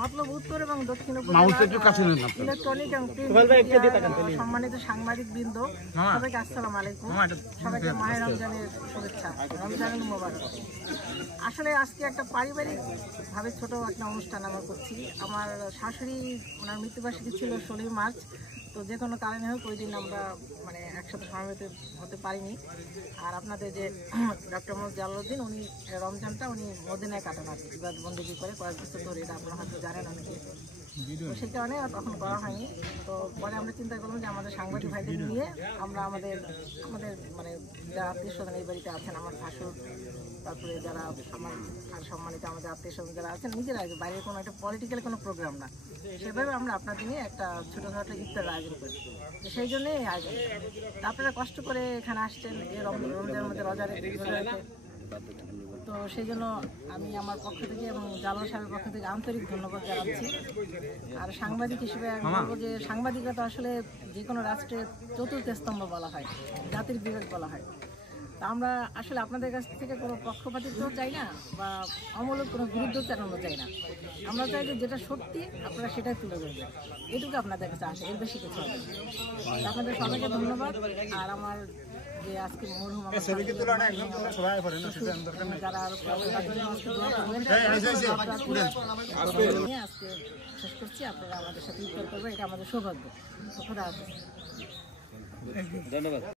মতলব উত্তর এবং দক্ষিণ ইলেকট্রনিক এবং সম্মানিত সাংবাদিক বৃন্দ, সবাইকে আসসালামু আলাইকুম। সবাইকে মাহে রমজানের শুভেচ্ছা, রমজানুল মোবারক। আসলে আজকে একটা পারিবারিক ভাবে ছোট একটা অনুষ্ঠান আমরা করছি। আমার শাশুড়ি, ওনার মৃত্যুবার্ষিকী ছিল 16ই মার্চ। তো যে কোনো কারণে হোক ওই দিন আমরা একসাথে সমবেত হতে পারিনি। আর আপনাদের যে ডক্টর মোহাম্মদ জালালউদ্দিন, উনি রমজানটা মদিনায় কাটান আর কি, ইবাদত বন্দেগী করে কয়েক বছর ধরে, এটা আপনারা হয়তো জানেন অনেকে। তো সেই কারণে তখন করা হয়নি। তো পরে আমরা চিন্তা করলাম যে আমাদের সাংবাদিক ভাইদের নিয়ে আমরা আমাদের যারা আত্মীয় স্বজন এই বাড়িতে আছেন, আমার ভাসুর, তারপরে যারা আমার আর সম্মানিত আমাদের আত্মীয় স্বজন যারা আছেন, নিজেরা বাইরের কোনো একটা পলিটিক্যাল কোনো প্রোগ্রাম না, সেভাবে আমরা আপনাদের নিয়ে একটা ছোটোখাটো ইফতার আয়োজন করি। তো সেই জন্যই এই আয়োজন। আপনারা কষ্ট করে এখানে আসছেন এই রমজানের মধ্যে রোজা রেখে। তো সেই জন্য আমি আমার পক্ষ থেকে এবং জালাল সাহেবের পক্ষ থেকে আন্তরিক ধন্যবাদ জানাচ্ছি। আর সাংবাদিক হিসেবে আমি বলবো যে সাংবাদিকতা আসলে যে কোনো রাষ্ট্রের চতুর্থ স্তম্ভ বলা হয়, জাতির বিবেক বলা হয়। তা আমরা আসলে আপনাদের কাছ থেকে কোনো পক্ষপাতিত্ব চাই না বা অমূলক কোনো বিরুদ্ধ চালানো চাই না। আমরা চাই যে যেটা সত্যি আপনারা সেটাই তুলে ধরবেন, এটুকু আপনাদের কাছে আসে, এর বেশি কিছু হবে। আপনাদের সবাইকে ধন্যবাদ। আর আমার যে আজকে মরহুম যারা আজকে শেষ করছি, আপনারা আমাদের সাথে ইফতার করবেন, এটা আমাদের সৌভাগ্য। ধন্যবাদ।